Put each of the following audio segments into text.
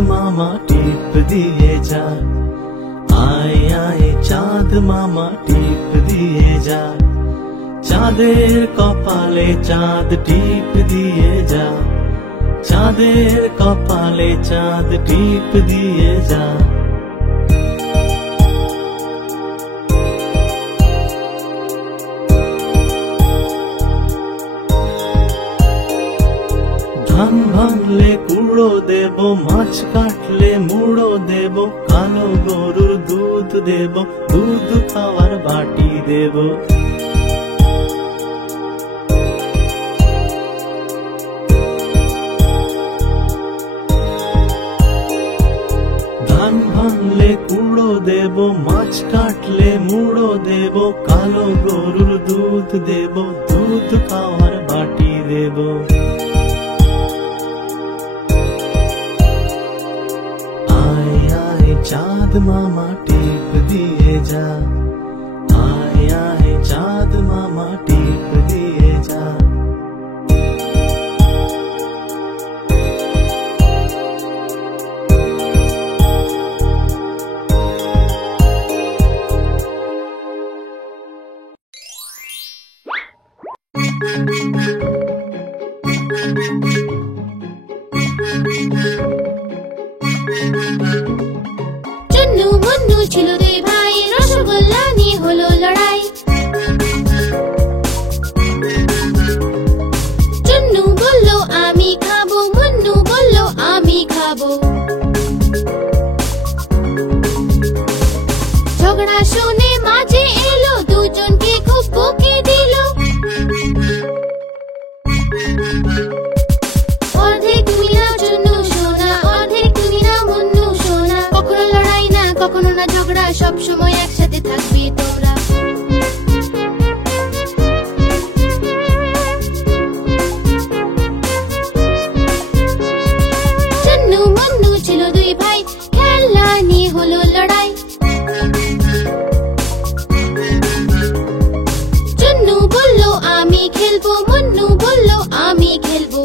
मामा टीप दिए जा, आए आए चाँद मामा टीप दिए जा, চাঁদের কপালে চাঁদ টিপ দিয়ে যা, চাঁদের কপালে চাঁদ টিপ দিয়ে যা। ধান ভাঙলে কুড়ো দেব, মাছ কাটলে মুড়ো দেব, কালো গরুর দুধ দেব, দুধ খাওয়ার বাটি দেব। ধান ভাঙলে কুড়ো দেব, মাছ কাটলে মুড়ো দেব, কালো গরুর দুধ দেব, দুধ খাওয়ার বাটি দেব। आए आए चाँद मामा टीप दिए जा, आए आए चाँद मामा टीप दिए जा। চুন্নু মুন্নু ছিল দুই ভাই, রসগোল্লা নিয়ে হলো লড়াই। চুন্নু বলল আমি খাবো, মুন্নু বলল আমি খাবো। ঝগড়া শুনে মাঝে এলো, দুজনকে খুব বকে দিল। অর্ধেক তুমি নাও চুন্নু সোনা, অর্ধেক তুমি নাও মুন্নু সোনা। কখনো লড়াই না, কখনো না ঝগড়া, সব সময় একসাথে থাকবে তোমরা। চুন্নু মুন্নু ছিল দুই ভাই, খেলনা নিয়ে হলো লড়াই। চুন্নু বলল আমি খেলবো, মুন্নু বলল আমি খেলবো।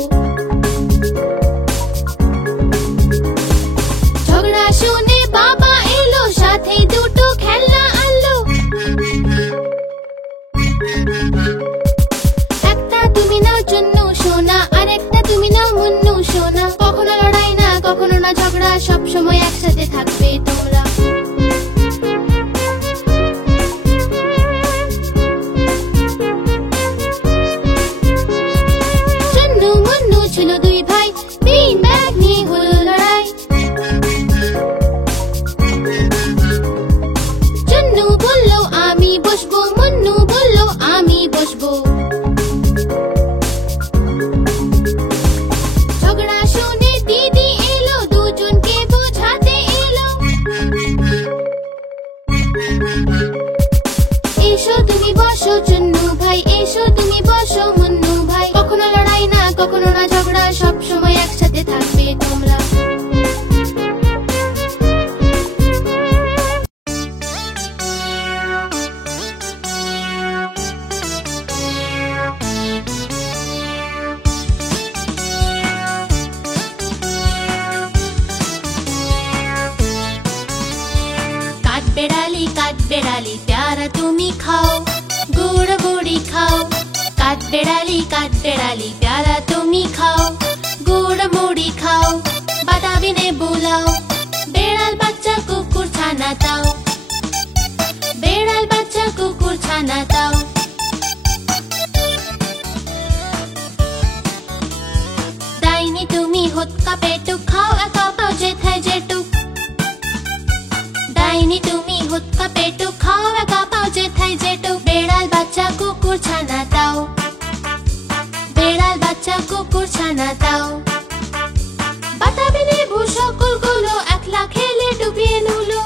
ঝগড়া শুনে বাবা এলো, সাথে দুটো খেলনা আনলো। একটা তুমি নাও চুন্নু সোনা, আর একটা তুমি নাও মুন্নু সোনা। কখনো লড়াই না, কখনো না ঝগড়া, সব সময় একসাথে থাকবে তোমরা। চুন্নু মুন্নু ছিল দুই ভাই, বিন ব্যাগ নিয়ে হলো লড়াই। চুন্নু বলল আমি বসবো, মুন্নু বলল আমি বসবো। ঝগড়া শুনে দিদি এলো, দুজনকে বোঝাতে এলো। এসো তুমি বসো চুন্নু ভাই, এসো তুমি বসো মুন্নু ভাই। কখনো লড়াই না, কখনো না ঝগড়া, সব সময় একসাথে থাকবে তোমরা। काट बेड़ाली प्यारा तुम्ही खाओ, गुड़ गुड़ी खाओ। काट बेड़ाली प्यारा तुम्ही खाओ, गुड़ मुड़ी खाओ। बादामी ने बुलाओ, बेड़ाल बच्चा कुकुर छाना ताओ, बेड़ाल बच्चा कुकुर छाना ताओ। दाइनी तुम्ही हुक्का पेटुक खाओ, एका पाओ जेठाई जेटुक। दाइनी तुम्ही हुक्का पेटुक खाओ, एका पाओ जेठाई जेटुक। बेड़ाल बच्चा कुकुर छाना ताओ, बेड़ाल बच्चा कुकुर छाना ताओ। বাতাবি লেবু সকলগুলো একলা খেলে ডুবিয়ে নুলো,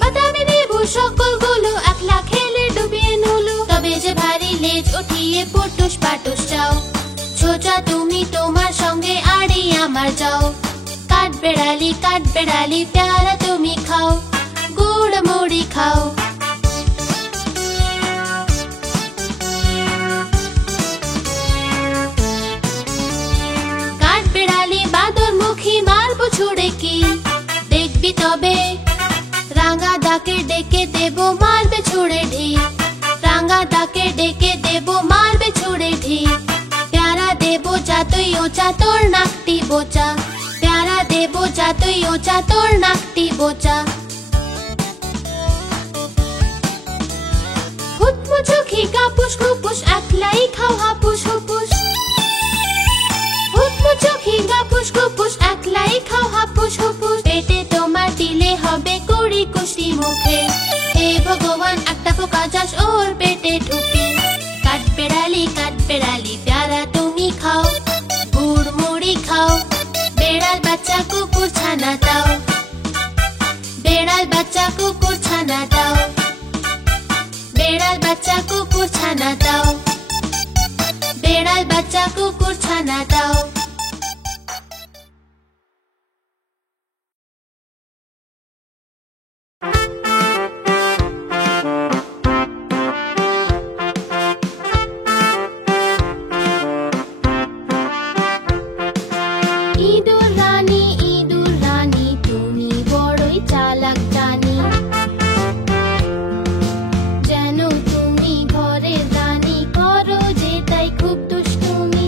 বাতাবি লেবু সকলগুলো একলা খেলে ডুবিয়ে নুলো। তবে যে ভারী লেজ উঠিয়ে পটুস পাটুস যাও, ছোটা তুমি তোমার সঙ্গে আড়ি আমার যাও। কাঠ বেড়ালি প্যারা তুমি খাও, গুড় মুড়ি খাও। বাদর মুখী ছুড়ে কি দেখবি তবে রাঙা দাকে ডেকে দেব মারবে ছুড়ে ঢিল রাঙা দাকে ডেকে দেব মারবে ছুড়ে ঢিল প্যারা দেব যতই ওচা তোর নাকটি বোচা প্যারা দেব যতই ওচা তোর নাকটি বোচা হুতমুচোখি কাপুস খুপুস একলাই খাও হাপুস হুপুস হুতমুচোখি কাপুস খুপুস একলাই খাও হাপুস হুপুস পেটে তোমার দিলে হবে কুড়ি কুশি মুখে হে ভগবান একটা পোকা যাস ওর পেটে ঢুকে কাঠবেড়ালি প্যারা তুমি খাও গুড় মুড়ি খাও বেড়াল বাচ্চা কুকুর ছানা দাও বেড়াল বাচ্চা কুকুর ছানা দাও বেড়াল বাচ্চা কুকুর ছানা দাও বেড়াল বাচ্চা কুকুর ছানা দাও ইঁদুর রানী তুমি বড়ই চালাক জানি যেন তুমি ঘরের রানী করো যে তাই খুব দুষ্টুমি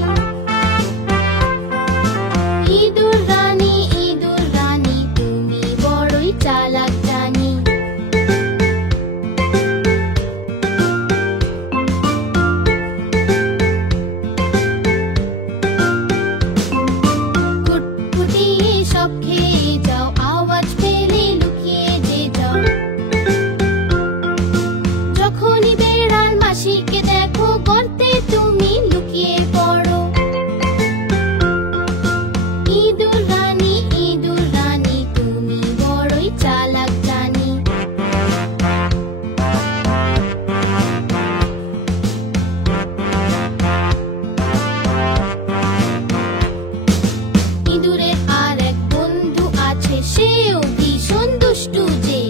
ইঁদুর রানী তুমি বড়ই চালাক জানি কুটকুটিয়ে সব খেয়ে যাও আওয়াজ পেলে লুকিয়ে যে যাও যখনই বেড়াল মাসিকে দেখো গর্তে তুমি লুকিয়ে পড়ো ইঁদুর রানী তুমি বড়ই চালাক জানি ইঁদুরের আর এক বন্ধু আছে সেও ভীষণ দুষ্টু যে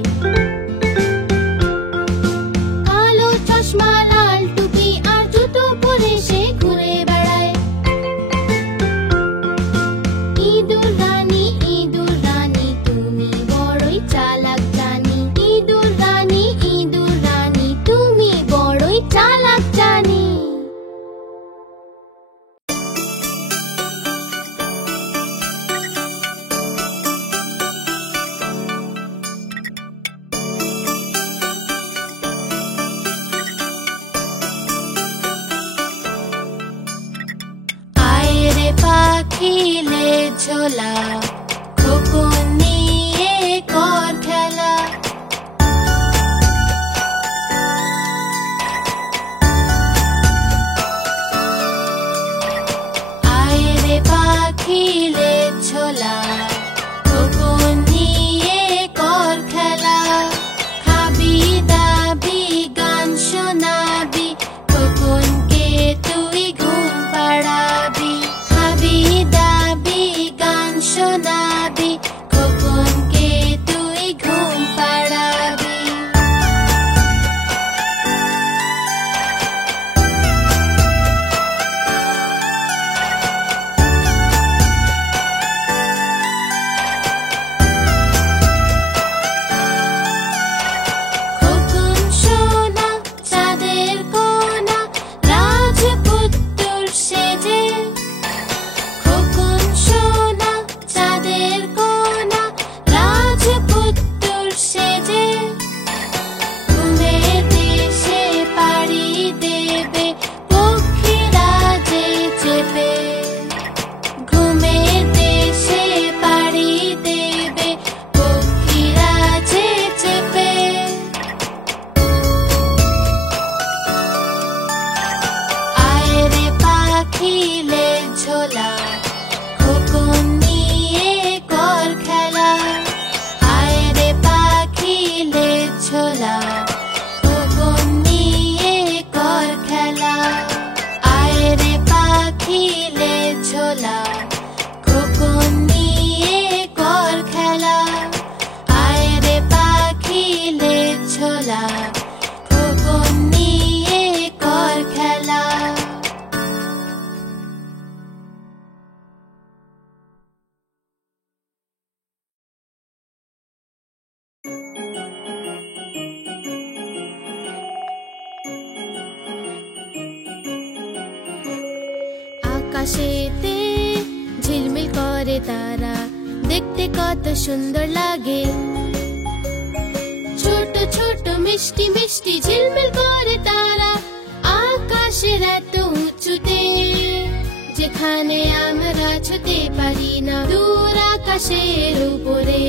কালো চশমা লাল টুপি আর জুতো পরে সে ঘুরে বেড়ায় ইঁদুর রানী তুমি বড়ই চালাক জানি ইঁদুর রানী তুমি বড়ই চালাক জানি আয় রে পাখি লে ঝোলা খোকন নিয়ে কর খেলা আয় রে পাখি লে ঝোলা খোকন নিয়ে কর খেলা খাবি দাবি গান শোনাবি খোকনকে তুই ঘুম পাড়াবি খাবি দাবি গান শোনাবি আকাশেতে ঝিলমিল করে তারা, দেখতে কত সুন্দর লাগে। ছোট ছোট মিষ্টি মিষ্টি ঝিলমিল করে তারা, আকাশের এত উঁচুতে, যেখানে আমরা ছুতে পারি না, দূর আকাশের উপরে।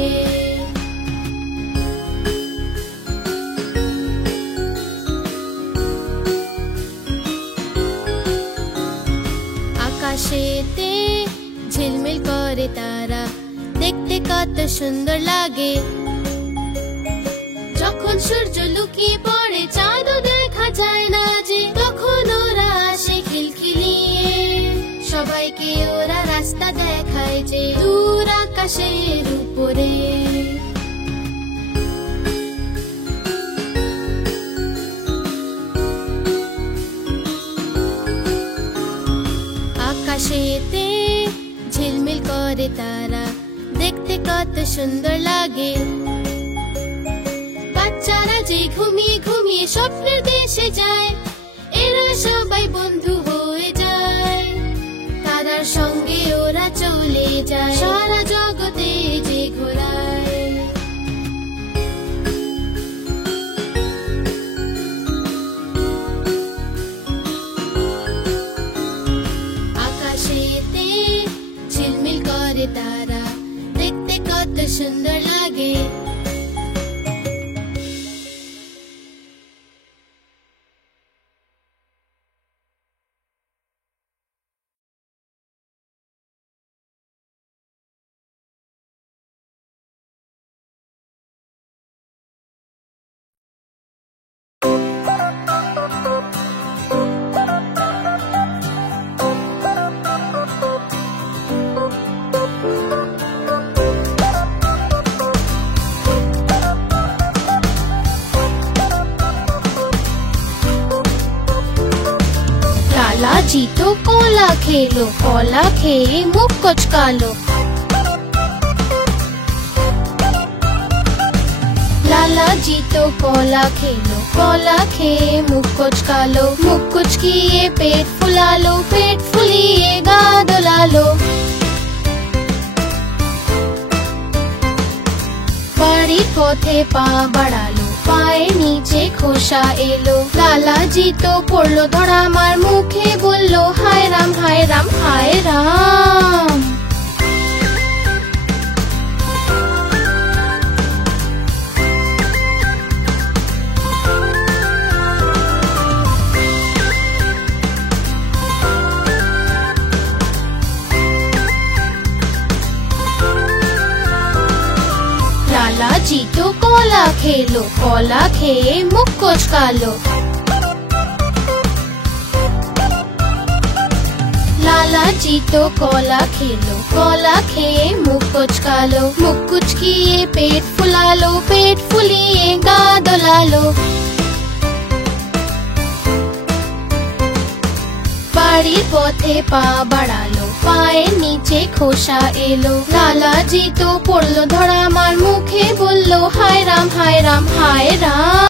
আকাশেতে ঝিলমিল করে তারা, দেখতে কত সুন্দর লাগে। যখন সূর্য লুকিয়ে পড়ে চাঁদও দেখা যায় না যে, তখন ওরা আসে খিলখিলিয়ে, সবাইকে ওরা রাস্তা দেখায় যে, দূর আকাশের উপরে। আকাশেতে ঝিলমিল করে তারা, দেখতে কত সুন্দর লাগে। বাচ্চারা যে ঘুমিয়ে ঘুমিয়ে স্বপ্নের দেশে যায়, এরা সবাই বন্ধু হয়ে যায়, তারার সঙ্গে ওরা চলে যায় সারা জগতে যে ঘোরায়। আকাশেতে ঝিলমিল করে তারা, দেখতে কত সুন্দর লাগে। लालाजी तो कोला खेलो, कोला खेए मुख कुचकालो। लालाजी तो कोला खेलो, कोला खेए मुख कुचकालो। मुख कुचकिए पेट फुला लो, पेट फुलिए गा दुला लो। বাড়ি পথে পা বাড়ালো, পায়ের নিচে খোসা এলো। লালাজি তো পড়লো ধরা, আমার মুখে বললো হায় রাম হায় রাম হায় রাম। लालाजी तो कोला खेलो, कोला खेए मुख कुचकालो। लालाजी तो कोला खेलो, कोला खेए मुख कुचकालो। मुख कुचकिए पेट फुला लो, पेट फुलिए गा दुला लो। বাড়ির পথে পা বাড়ালো, পায়ের নিচে খোসা এলো। লালাজি তো পড়লো ধরা, আমার মুখে বললো হায় রাম হায় রাম হায় রাম।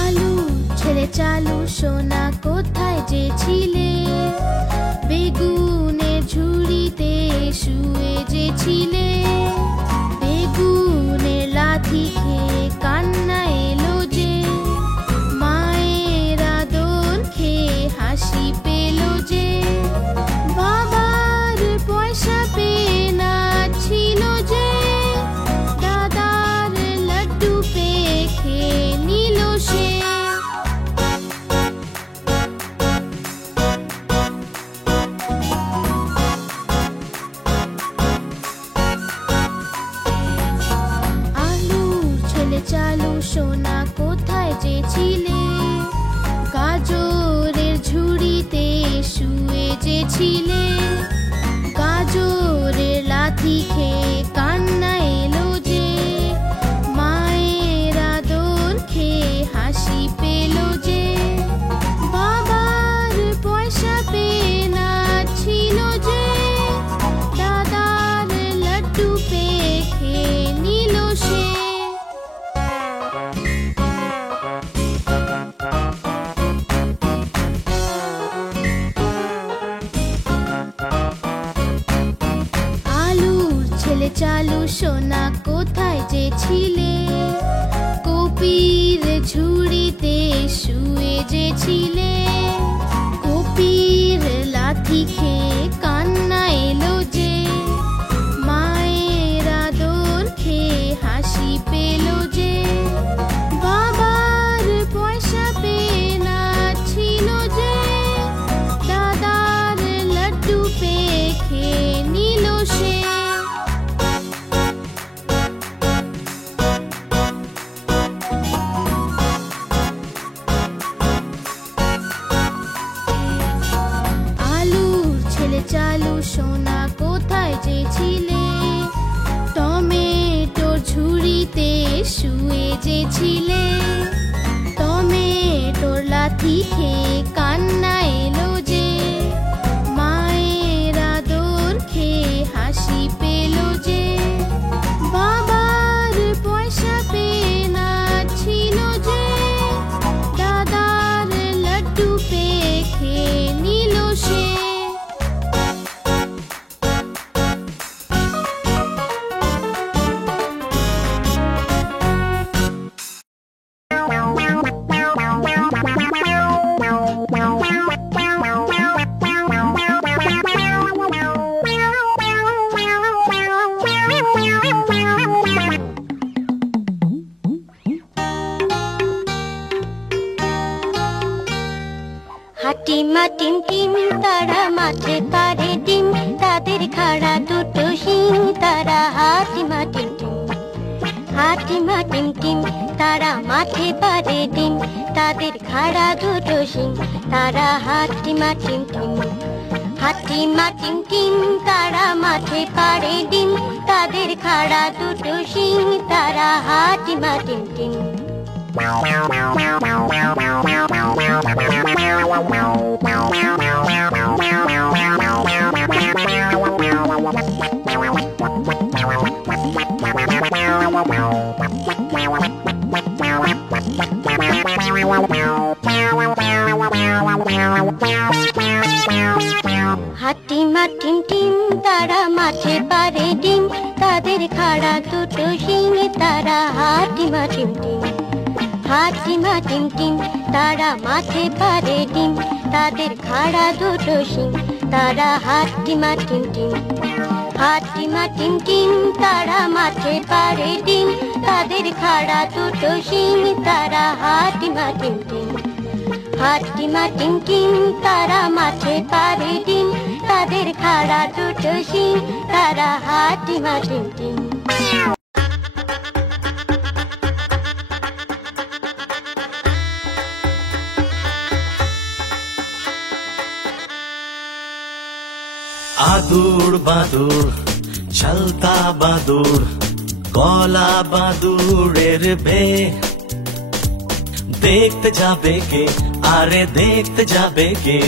আলু ছেড়ে চালু সোনা কোথায় যে ছিলে, বেগুনের ঝুড়িতে শুয়ে যে ছিলে। বেগুনের লাথি খেয়ে কান্না এলো যে, মায়ের আদর খেয়ে হাসি পেল যে। বাবার পয়সা পেয়ে নাচছিল যে, দাদার লাড্ডু পেয়ে খেয়ে নিল সে। চালু সোনা কোথায় যে ছিলে, গাজরের ঝুড়িতে শুয়ে যে ছিলে। গাজরের লাথি খেয়ে কান্না এলো যে, মায়ের আদর খেয়ে হাসি পেল যে। বাবার পয়সা পেয়ে নাচছিল যে, দাদা ঝুড়িতে শুয়ে যে ছিলে, কপির লাথি খেয়ে কান্না এলো যে, মায়ের আদর খেয়ে হাসি পেল যে, বাবার পয়সা পেয়ে নাচছিল যে, দাদার লাড্ডু পেয়ে খেয়ে নিল সে। আলুর ছেলে চালু সোনা কোথায় যে ছিলে, টমেটোর ঝুড়িতে শুয়ে যে ছিলে, টমেটোর লাথি খেয়ে কান্না এলো যে, মায়ের আদর খেয়ে হাসি পেল যে, বাবার পয়সা পেয়ে নাচছিল যে, দাদার লাড্ডু পেয়ে খেয়ে নিল সে। হাটিমা টিম টিম তারা মাঠে পারে ডিম, তাদের খাড়া দুটো শিং তারা হাটিমা টিম টিম। হাটিমা টিম টিম তারা মাঠে পারে ডিম, তাদের খাড়া দুটো শিং তারা হাটিমা টিম টিম। হাটিমা টিম টিম তারা মাঠে পারে ডিম, তাদের খাড়া দুটো শিং তারা হাটিমা টিম টিম। হাটিমা টিম টিম তারা মাঠে পারে ডিম, তাদের খাড়া দুটো শিং তারা হাটিমা টিম টিম। হাটিমা টিম টিম তারা মাঠে পারে ডিম, তাদের খাড়া দুটো শিং তারা হাটিমা টিম টিম। হাটিমা টিম টিম তারা মাঠে পারে ডিম, তাদের খাড়া দুটো শিং তারা হাটিমা টিম টিম। হাটিমা টিম টিম তারা মাঠে পারে ডিম, তাদের খাড়া দুটো শিং তারা হাটিমা টিম টিম। আদুর বাদুর ছলতা বাদুর কলা বাদুরের বে, দেখতে যাবে কে আরে দেখতে যাবে কে,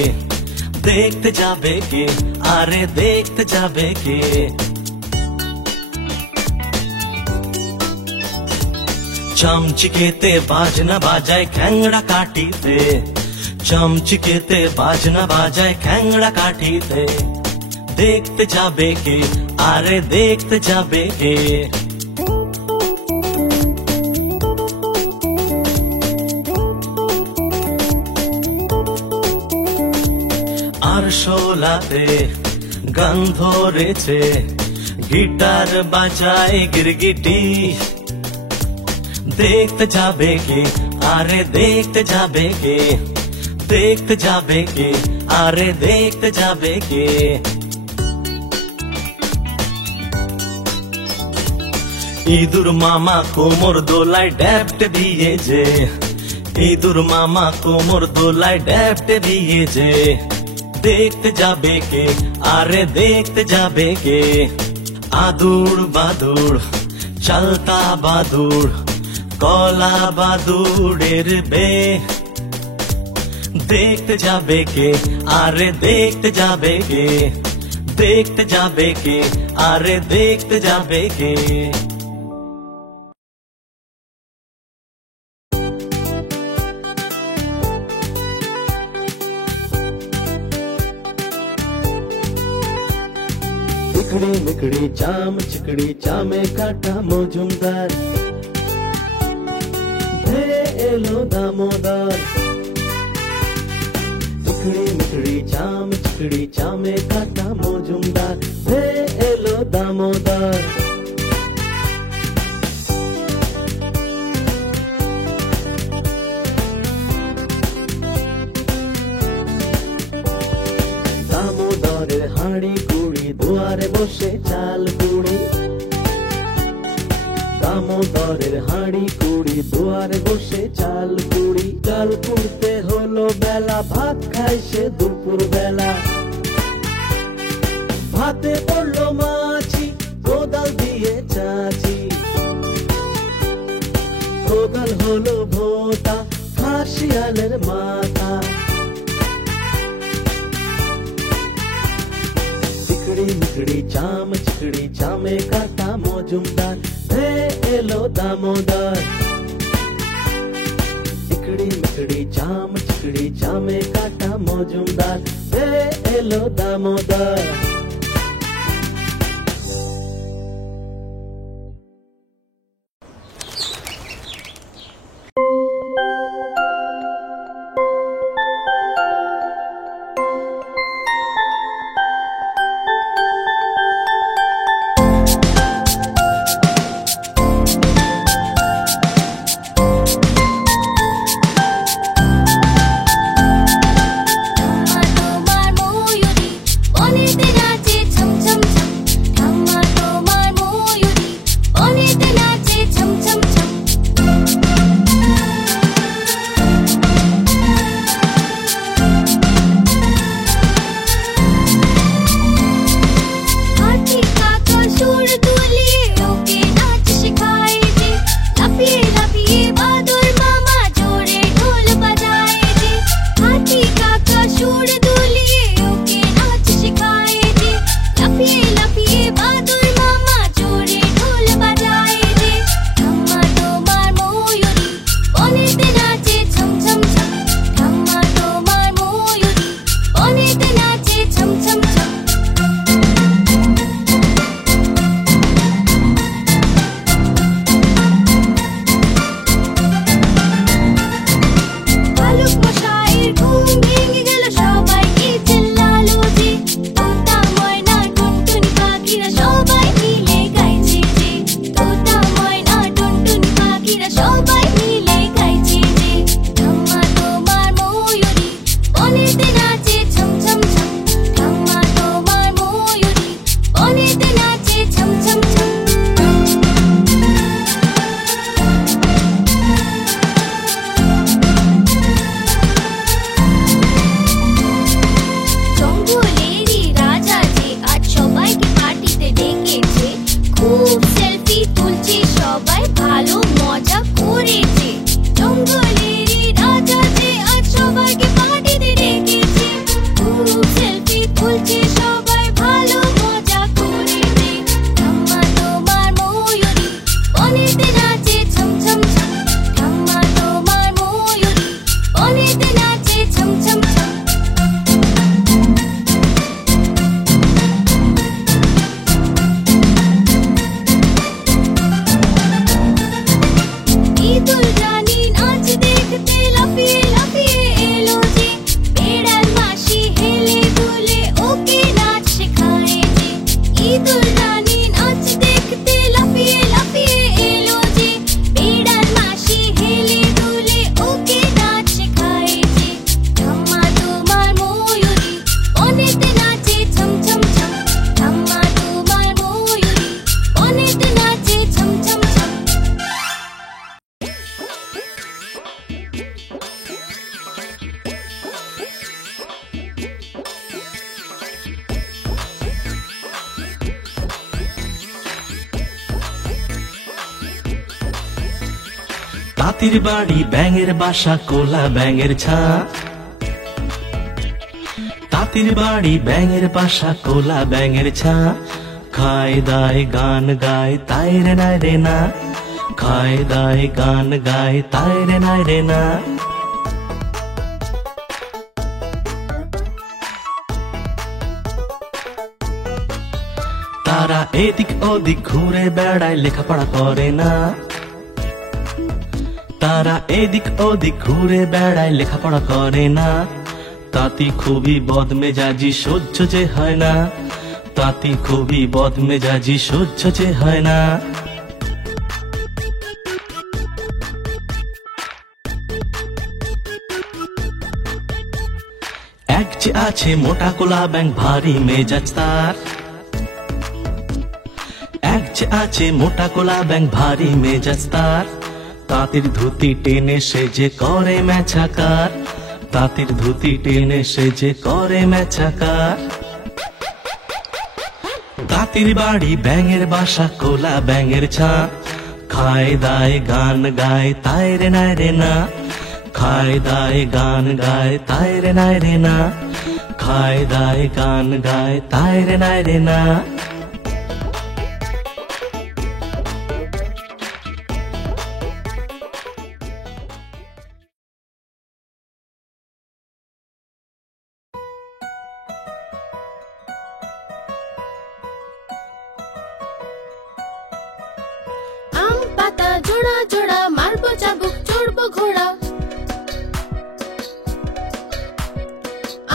দেখতে যাবে কে আরে দেখতে যাবে কে। চমচিকেতে বাজনা বাজায় খ্যাংড়া কাঠিতে, চমচিকেতে বাজনা বাজায় খ্যাংড়া কাঠিতে, দেখতে যাবে কে আরে দেখতে যাবে কে। আরশোলাতে গান ধরেছে, গিটার বাজায় গিরগিটি, দেখতে যাবে কে আরে দেখতে যাবে কে, দেখতে যাবে কে আরে দেখতে যাবে কে। ইঁদুর মামা কোমর দোলায় ড্যাপটে দিয়েছে, ইঁদুর মামা কোমর দোলায় ড্যাপটে দিয়েছে, দেখতে যাবে কে আরে দেখতে যাবে কে। আদুর বাদুর চলতা বাদুর কলা বাদুরের বে, দেখতে যাবে কে আরে দেখতে যাবে কে, দেখতে যাবে কে আরে দেখতে যাবে কে। चिकड़ी मिकड़ी चाम चिकड़ी चामे काटा मौजूमदार, এলো দামোদর। চিকড়ি মিকড়ি চাম চিকড়ি চামে কাটা মজুমদার, হে এলো দামোদর। দামোদরের হাঁড়ি কুড়ি দুয়ারে বসে চাল কুড়ি, দামোদরের হাঁড়ি কুড়ি দুয়ারে বসে চাল কুড়ি। চাল কুড়তে হলো বেলা, ভাত খাই সে দুপুর বেলা। ভাতে পড়লো মাছি, কোদাল দিয়ে চাচি। কোদাল হলো ভোঁতা, খাসিয়ালের মাথা। চিকড়ি মিকড়ি চাম চিকড়ি চামে কাটা মজুমদার, হে এলো দামোদর। চিকড়ি মিকড়ি চাম চিকড়ি চামে কাটা মজুমদার, হে এলো দামোদর। তাঁতির বাড়ি ব্যাঙের বাসা কোলা ব্যাঙের ছা, তাঁতির বাড়ি ব্যাঙের বাসা কোলা ব্যাঙের ছা। খায় দায় গান গায় তাই রে নাই রে না, খায় দায় গান গায় তাই রে নাই রে না। তারা এদিক ওদিক ঘুরে বেড়ায় লেখাপড়া করে না, তারা এদিক ওদিক ঘুরে বেড়ায়, লেখাপড়া করে না। তাঁতি খুবই বদমেজাজি, সহ্য যে হয় না। তাঁতি খুবই বদমেজাজি, সহ্য যে হয় না। এক যে আছে মোটা কোলা ব্যাং, ভারী মেজাজ তার। এক যে আছে মোটা কোলা ব্যাং, ভারী মেজাজ তার। তাঁতির ধুতি টেনে সে যে করে মেছাকার। তাঁতির ধুতি টেনে সে যে করে মেছাকার। তাঁতির বাড়ি ব্যাঙের বাসা, কোলা ব্যাঙের ছা। খায় দায় গান গায়, তাই রে নাই রে না। খায় দায় গান গায়, তাই রে নাই রে না। খায় দায় গান গায়, তাই রে নাই রে না। আম পাতা জোড়া জোড়া, মারবো চাবুক চড়বো ঘোড়া।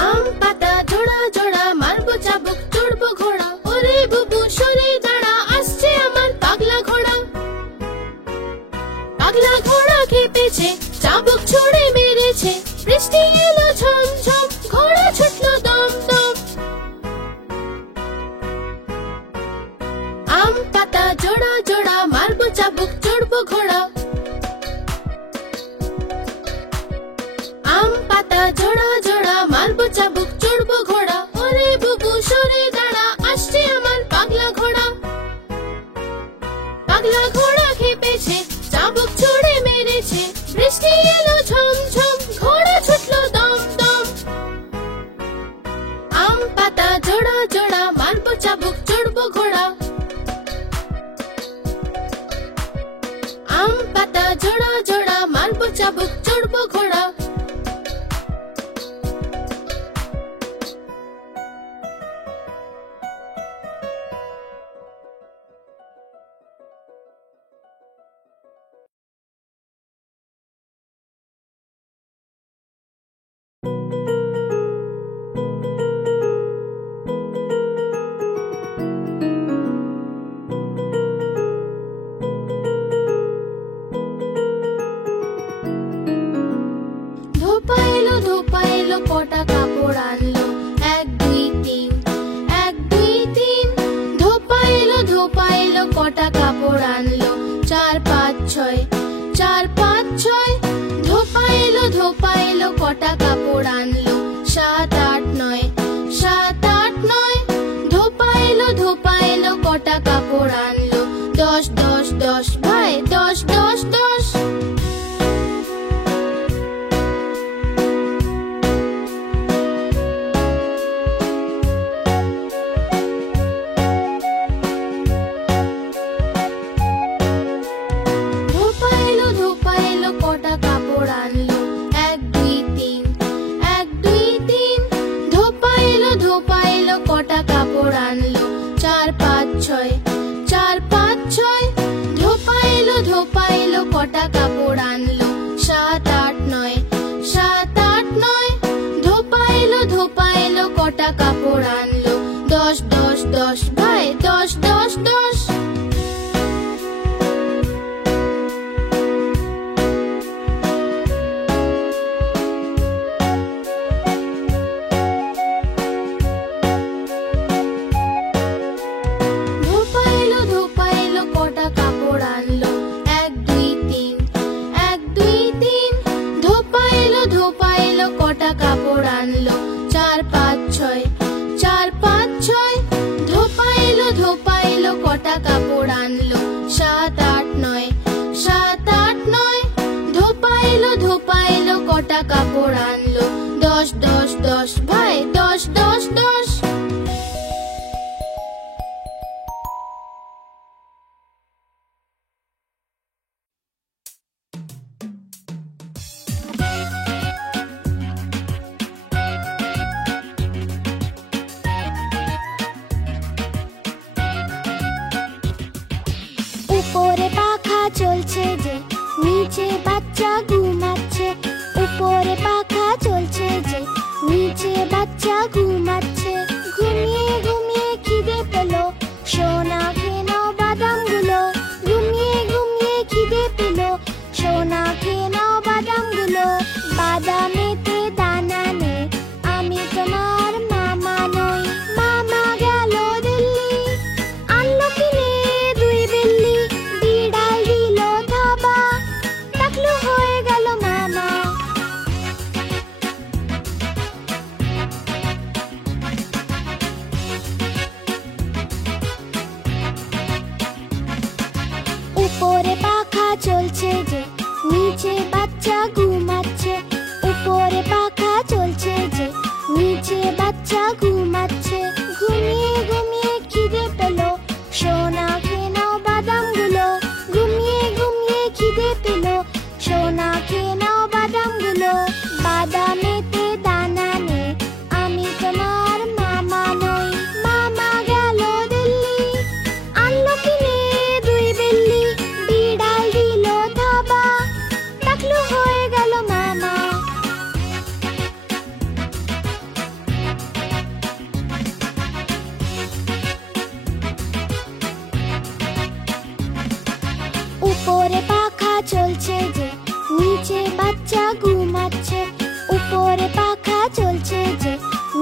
আম পাতা জোড়া জোড়া, মারবো চাবুক চড়বো ঘোড়া। ওরে বুবু সরে দাঁড়া, আসছে আমার পাগলা ঘোড়া। পাগলা ঘোড়া খেপেছে, চাবুক ছুড়ে মেরেছে। বৃষ্টি এলো ঝম ঝম, ঘোড়া ছুটলো দম দম। আম পাতা জোড়া জোড়া, মারবো চাবুক চড়বো ঘোড়া। আম পাতা জোড়া জোড়া, মারবো চাবুক চড়বো ঘোড়া। ওরে বুবু সরে দাঁড়া, আসছে আমার পাগলা ঘোড়া। পাগলা ঘোড়া খেপেছে, চাবুক ছুড়ে মেরেছে। বৃষ্টি এলো ঝম ঝম, ঘোড়া ছুটলো দম দম। আম পাতা জোড়া জোড়া, মারবো চাবুক চড়বো ঘোড়া। আম পাতা জোড়া জোড়া, মারবো চাবুক চড়বো ঘোড়া। ধোপা এলো ধোপা এলো, কটা কাপড় আনলো। এক দুই তিন, এক দুই তিন। ধোপা এলো কটা কাপড় আনলো। চার পাঁচ ছয়, চার পাঁচ ছয়। ধোপা এলো কটা কাপড় আনলো। সাত আট নয়, সাত আট নয়। ধোপা এলো কটা কাপড় আনলো। দশ দশ দশ ভাই, দশ দশ দশ। ধোপা এলো কটা কাপড় আনলো। এক দুই তিন, এক দুই তিন। ধোপা এলো কটা কাপড় আনলো। চার পাঁচ ছয়, চার পাঁচ ছয়। ধোপা এলো কটা কাপড় আনলো। সাত আট নয়, সাত আট নয়। ধোপা এলো কটা কাপড় আনলো। দশ দশ দশ ভাই, দশ দশ দশ। ধোপা এলো কটা কাপড় আনলো। এক দুই তিন, এক দুই তিন। ধোপা এলো কটা কাপড় আনলো। চার পাঁচ ছয়, চার পাঁচ ছয়। ধোপা এলো কটা কাপড় আনলো। সাত আট নয়, সাত আট নয়। ধোপা এলো কটা কাপড় আনলো। দশ দশ দশ ভাই, দশ দশ দশ। উপরে পাখা চলছে যে, নিচে বাচ্চা বাচ্চা ঘুমাচ্ছে, উপরে পাখা চলছে যে, নিচে বাচ্চা ঘুমাচ্ছে। ঘুমিয়ে ঘুমিয়ে খিদে পেল, সোনা খেয়ে নাও বাদামগুলো। ঘুমিয়ে ঘুমিয়ে খিদে পেল, সোনা খেয়ে নাও বাদামগুলো। বাদামেতে দানা নেই, আমি তোমার মামা নই। মামা গেল দিল্লি, আনলো কিনে দুই বিল্লি। বিড়াল দিল থাবা, টাকলু হয়ে গেল মামা। উপরে পাখা চলছে যে, নিচে বাচ্চা ঘুমাচ্ছে। উপরে পাখা চলছে যে, নিচে বাচ্চা ঘুমাচ্ছে। ঘুমিয়ে ঘুমিয়ে খিদে পেল, সোনা খেয়ে নাও বাদামগুলো। ঘুমিয়ে ঘুমিয়ে খিদে পেল, সোনা খেয়ে নাও বাদামগুলো। বাদামেতে দানা নেই, আমি তোমার মামা নই। মামা গেল দিল্লি, আনলো কিনে দুই বিল্লি। বিড়াল দিল থাবা, টাকলু হয়ে গেল মামা। উপরে পাখা চলছে যে, নিচে বাচ্চা ঘুমাচ্ছে। উপরে পাখা চলছে যে,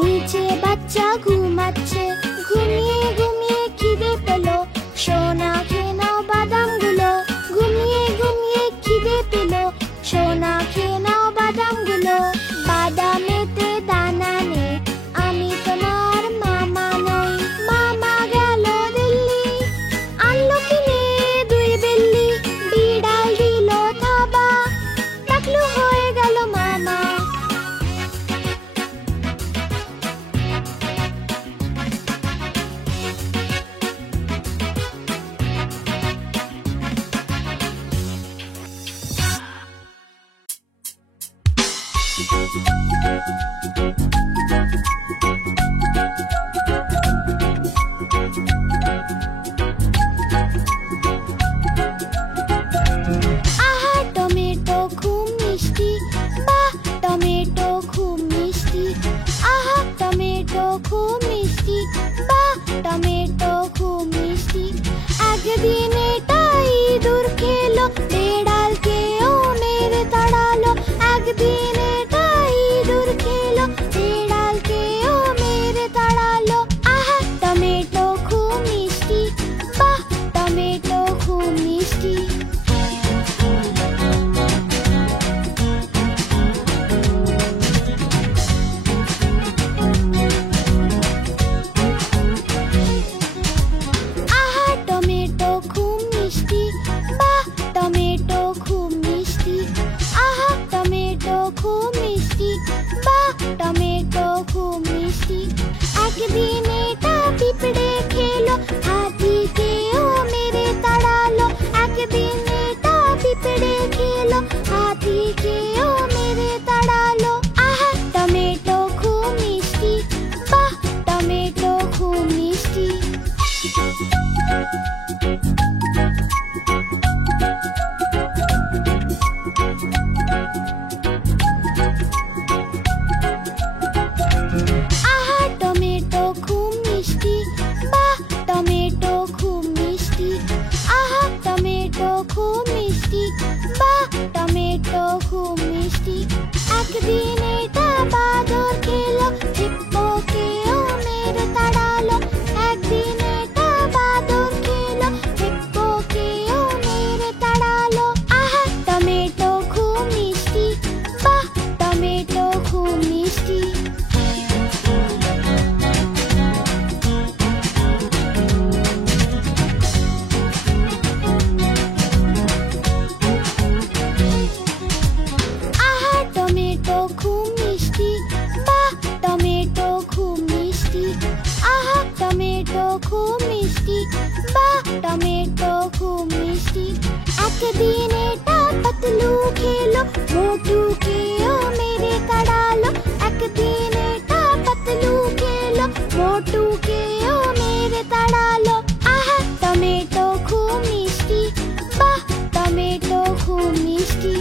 নিচে বাচ্চা ঘুমাচ্ছে। ঘুমিয়ে ঘুমিয়ে খিদে পেল, সোনা খেয়ে নাও বাদামগুলো। ঘুমিয়ে ঘুমিয়ে খিদে পেল, সোনা খেয়ে নাও বাদামগুলো। বাদামেতে দানা নেই, আমি তোমার মামা নই। মামা গেল দিল্লি, আনলো কিনে দুই বিল্লি। বিড়াল দিল থাবা, টাকলু হয়ে গেল মামা। আহা টমেটো খুব মিষ্টি, বাহ টমেটো খুব মিষ্টি। আহা টমেটো খুব মিষ্টি, বাহ টমেটো খুব মিষ্টি। একদিন এটা ইঁদুর খেলো, বেড়ালকেও মেরে তাড়ালো। একদিন এটা ইঁদুর খেলো, বেড়ালকেও মেরে তাড়ালো। আহা টমেটো খুব মিষ্টি, বাহ টমেটো খুব মিষ্টি। আহা টমেটো খুব মিষ্টি, বাহ টমেটো খুব মিষ্টি। আহা টমেটো খুব মিষ্টি, বাহ টমেটো খুব মিষ্টি। একদিন এটা পিঁপড়ে খেলো, হাতিকেও মেরে তাড়ালো। একদিন এটা পিঁপড়ে খেলো, হাতিকেও মেরে তাড়ালো। আহা টমেটো খুব মিষ্টি, বাহ টমেটো খুব মিষ্টি। আহা টমেটো খুব মিষ্টি, বাহ টমেটো খুব মিষ্টি। আহা টমেটো খুব মিষ্টি, বাহ টমেটো খুব মিষ্টি। একদিন এটা বাদর খেলো, হিপ্পোকেও মেরে তাড়ালো। একদিন এটা বাদর খেলো, হিপ্পোকেও মেরে তাড়ালো। আহা টমেটো খুব মিষ্টি, বাহ টমেটো খুব মিষ্টি। আহা টমেটো খুব মিষ্টি, বাহ টমেটো খুব মিষ্টি। একদিন এটা বাদর খেলো, হিপ্পোকেও মেরে তাড়ালো। একদিন এটা বাদর খেলো, হিপ্পোকেও মেরে তাড়ালো। আহা টমেটো খুব মিষ্টি, বাহ টমেটো খুব মিষ্টি। আহা টমেটো খুব মিষ্টি, বাহ টমেটো খুব মিষ্টি। একদিন এটা বাদর খেলো, হিপ্পোকেও মেরে তাড়ালো। একদিন এটা বাদর খেলো, হিপ্পোকেও মেরে তাড়ালো। আহা টমেটো খুব মিষ্টি, বাহ টমেটো খুব মিষ্টি। পাতলু খেলো, মোটুকেও মেরে তাড়ালো। একদিন এটা পাতলু খেলো, মোটুকেও মেরে তাড়ালো। আহা টমেটো খুব মিষ্টি, বাহ টমেটো খুব মিষ্টি।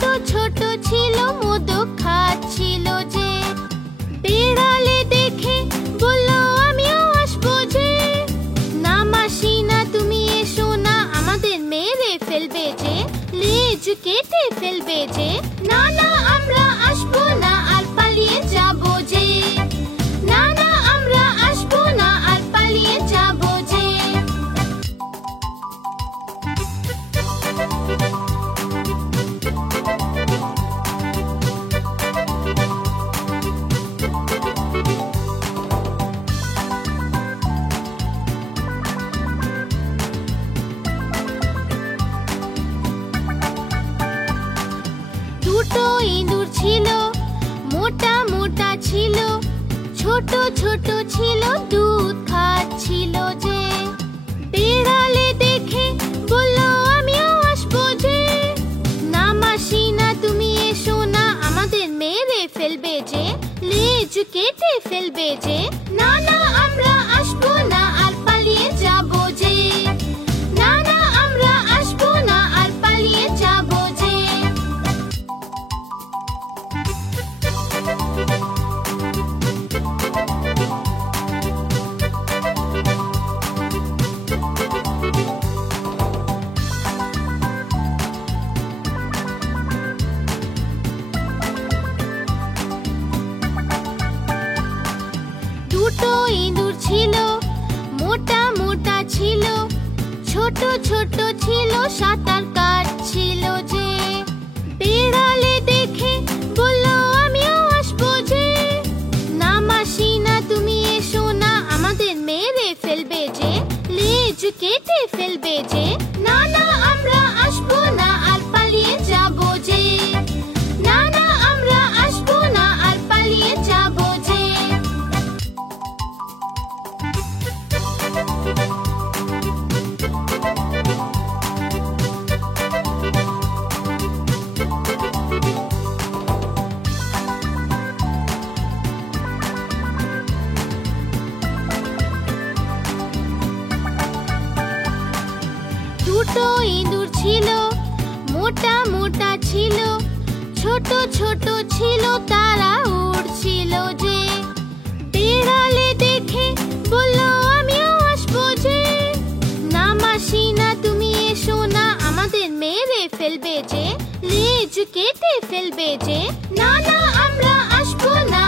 ছোট ছোট ছিল মোদক খাচ্ছিল যে বিড়ালে দেখে বলল আমিও আসবো যে না মাসি না তুমি এসো না আমাদের মেরে ফেলবে যে লেজ কেটে ফেলবে যে না না আমরা আসবো না আর পালিয়ে যাবো যে না না আমরা আসবো না আর পালিয়ে যাবো যে দুটো ইঁদুর ছিল মোটা মোটা ছিল ছোট ছোট ছিল দুধ খাচ্ছিল যে বিড়ালে দেখে বলল আমিও আসবো যে না মাসি না তুমি এসো না আমাদের মেরে ফেলবে যে লেজ কেটে ফেলবে যে না না আমরা আসবো না আর পালিয়ে যাবো যে না না আমরা আসবো না আর পালিয়ে যাবো যে দুটো ইঁদুর ছিল মোটা মোটা ছিল ছোট ছোট ছিল সাঁতার কাটছিল যে বিড়ালে দেখে বলল আমিও আসবো যে না মাসি না তুমি এসো না আমাদের মেরে ফেলবে যে লেজ কেটে ফেলবে যে না না আমরা আসবো না আর পালিয়ে যাবো যে না না আমরা আসবো না আর পালিয়ে যাবো যে দুটো ইঁদুর ছিল মোটা মোটা ছিল ছোট ছোট ছিল তারা উড়ছিল যে বিড়ালে দেখে বলল আমিও আসবো যে না মাসি না তুমি এসো না আমাদের মেরে ফেলবে যে লেজ কেটে ফেলবে যে না না আমরা আসবো না